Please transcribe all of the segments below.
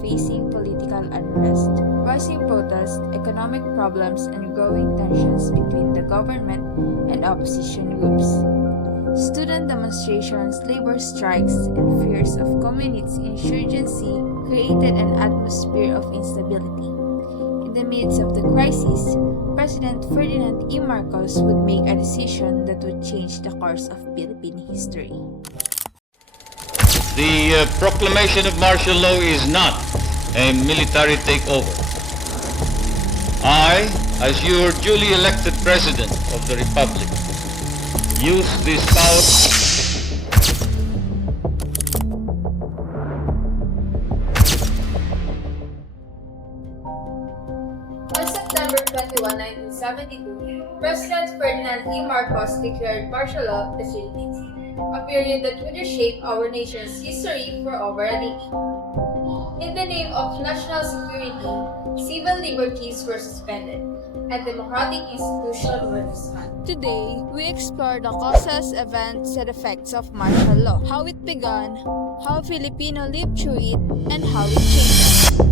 facing political unrest, rising protests, economic problems, and growing tensions between the government and opposition groups. Student demonstrations, labor strikes, and fears of communist insurgency created an atmosphere of instability. In the midst of the crisis, President Ferdinand E. Marcos would make a decision that would change the course of Philippine history. The proclamation of martial law is not a military takeover. I, as your duly elected President of the Republic, use this power. On September 21, 1972, President Ferdinand E. Marcos declared martial law in the Philippines, a period that would reshape our nation's history for over a decade. In the name of national security, civil liberties were suspended, and democratic institutions were dismantled. Today, we explore the causes, events, and effects of martial law, how it began, how Filipino lived through it, and how it changed.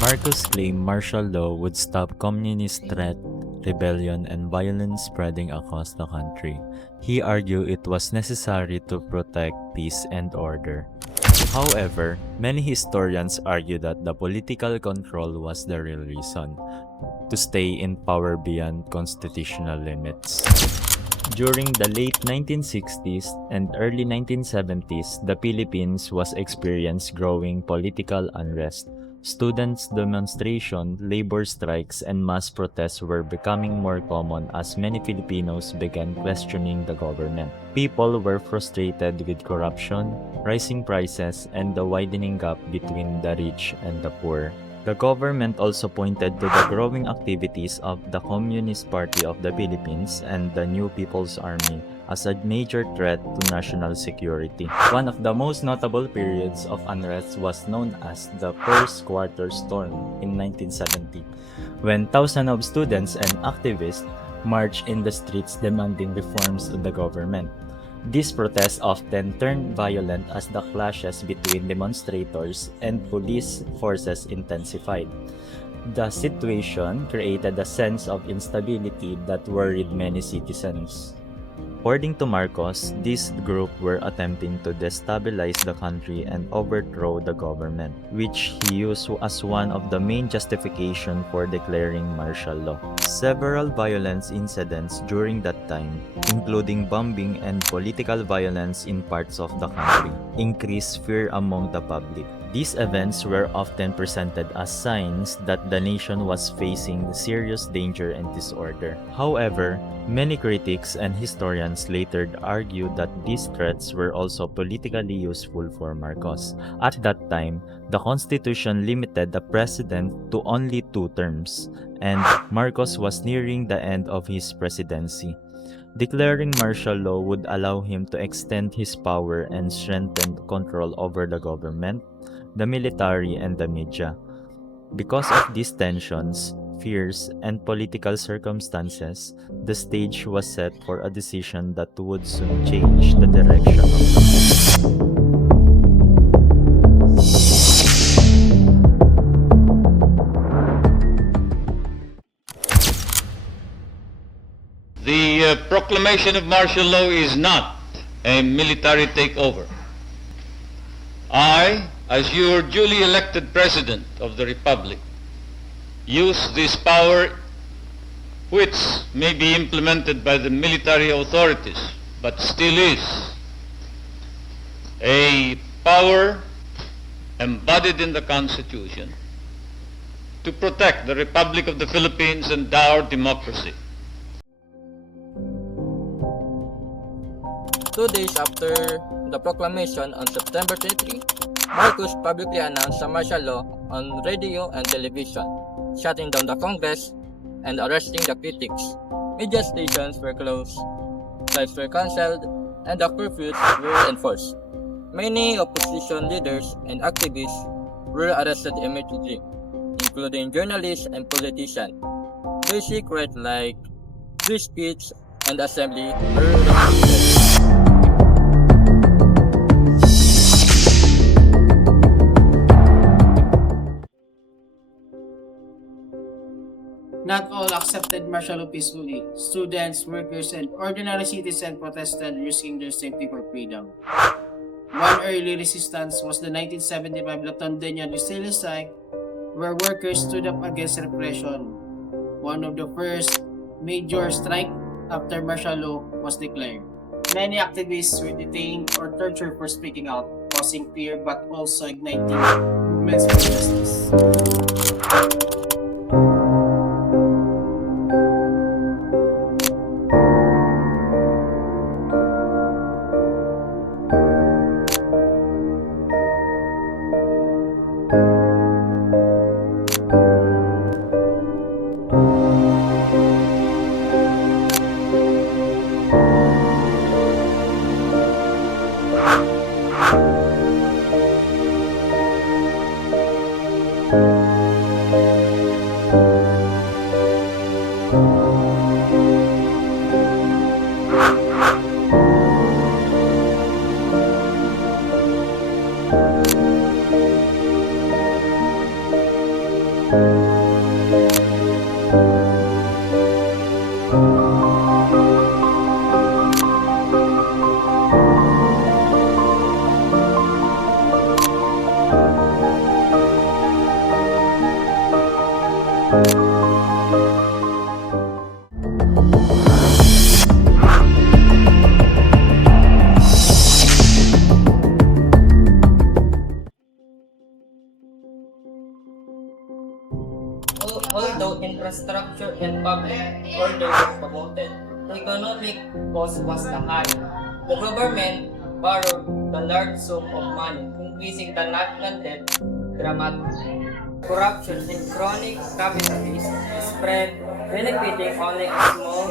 Marcos claimed martial law would stop communist threat, rebellion, and violence spreading across the country. He argued it was necessary to protect peace and order. However, many historians argue that the political control was the real reason, to stay in power beyond constitutional limits. During the late 1960s and early 1970s, the Philippines was experiencing growing political unrest. Students' demonstration, labor strikes, and mass protests were becoming more common as many Filipinos began questioning the government. People were frustrated with corruption, rising prices, and the widening gap between the rich and the poor. The government also pointed to the growing activities of the Communist Party of the Philippines and the New People's Army as a major threat to national security. One of the most notable periods of unrest was known as the First Quarter Storm in 1970, when thousands of students and activists marched in the streets demanding reforms to the government. These protests often turned violent as the clashes between demonstrators and police forces intensified. The situation created a sense of instability that worried many citizens. According to Marcos, this group were attempting to destabilize the country and overthrow the government, which he used as one of the main justifications for declaring martial law. Several violence incidents during that time, including bombing and political violence in parts of the country, increased fear among the public. These events were often presented as signs that the nation was facing serious danger and disorder. However, many critics and historians later argued that these threats were also politically useful for Marcos. At that time, the constitution limited the president to only 2 terms, and Marcos was nearing the end of his presidency. Declaring martial law would allow him to extend his power and strengthen control over the government, the military, and the media. Because of these tensions, fears, and political circumstances, the stage was set for a decision that would soon change the direction of the country. The proclamation of martial law is not a military takeover. I, as your duly elected President of the Republic, use this power, which may be implemented by the military authorities, but still is a power embodied in the Constitution to protect the Republic of the Philippines and our democracy. 2 days after the proclamation on September 23, Marcos publicly announced a martial law on radio and television, shutting down the Congress and arresting the critics. Media stations were closed, flights were cancelled, and the curfews were enforced. Many opposition leaders and activists were arrested immediately, including journalists and politicians. Basic rights like free speech and the assembly were restricted. Not all accepted martial law peacefully. Students, workers, and ordinary citizens protested, risking their safety for freedom. One early resistance was the 1975 Londonian Resistance Strike, where workers stood up against repression. One of the first major strikes after martial law was declared. Many activists were detained or tortured for speaking out, causing fear but also igniting movements for justice. Although infrastructure and public order were promoted, the economic cost was the high. The government borrowed the large sum of money, increasing the national debt dramatically. Corruption and chronic capitalism spread, benefiting only a small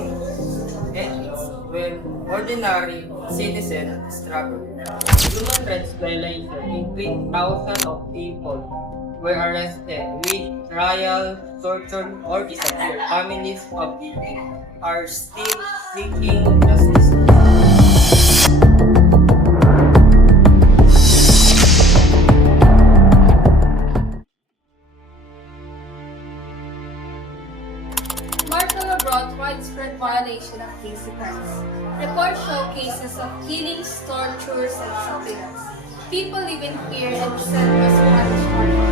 elites when ordinary citizens struggled. Human rights violations increased thousands of people were arrested, with trial, tortured, or disappeared. Families of victims are still seeking justice. Martial law brought widespread violation of basic rights. Reports show cases of killings, tortures, and surveillance. People live in fear and resentment for punishment.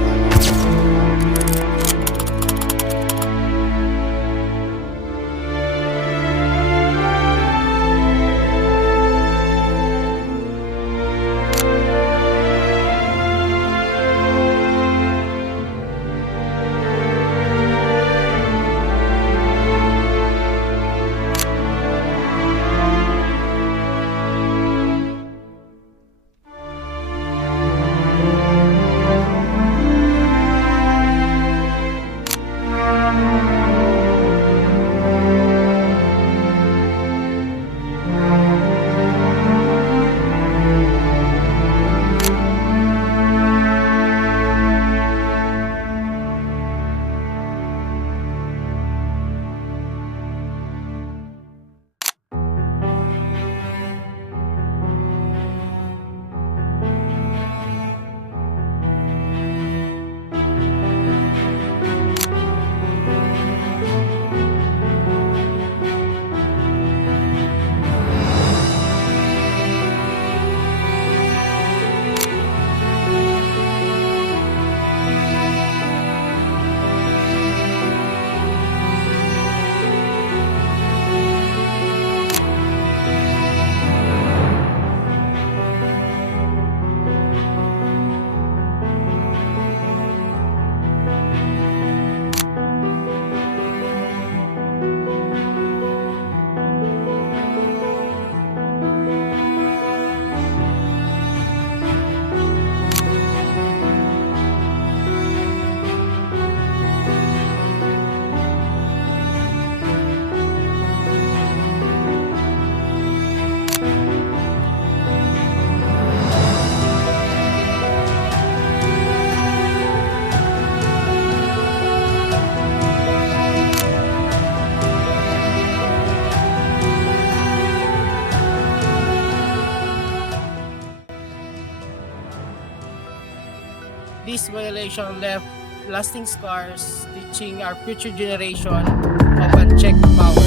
This violation left lasting scars, teaching our future generation of unchecked power.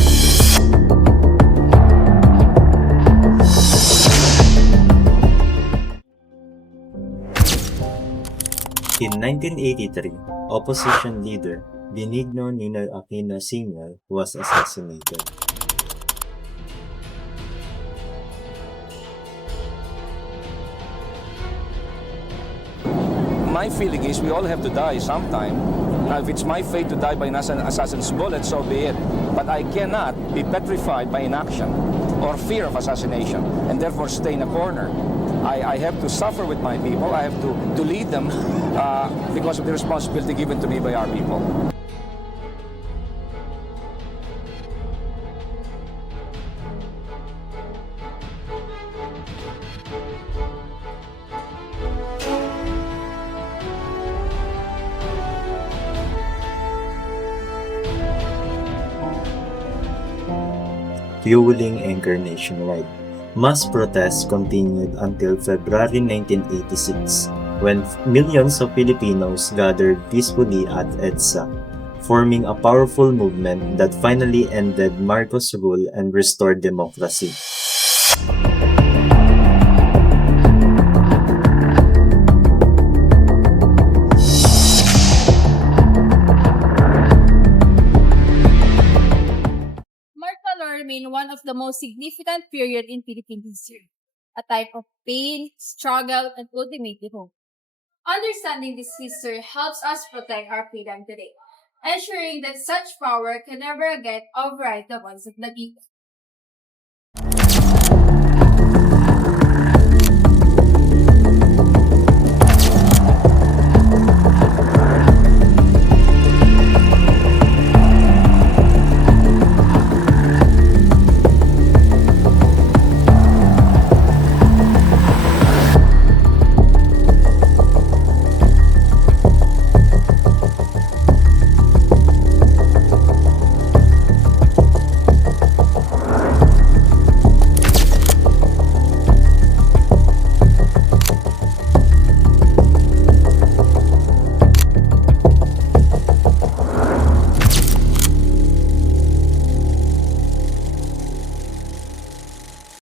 In 1983, opposition leader Benigno Ninoy Aquino Sr. was assassinated. My feeling is we all have to die sometime. Now, if it's my fate to die by an assassin's bullet, so be it. But I cannot be petrified by inaction or fear of assassination and therefore stay in a corner. I have to suffer with my people. I have to lead them because of the responsibility given to me by our people. Fueling anger nationwide. Mass protests continued until February 1986, when millions of Filipinos gathered peacefully at EDSA, forming a powerful movement that finally ended Marcos' rule and restored democracy. Remain one of the most significant period in Philippine history, a type of pain, struggle, and ultimately hope. Understanding this history helps us protect our freedom today, ensuring that such power can never again override the voice of the people.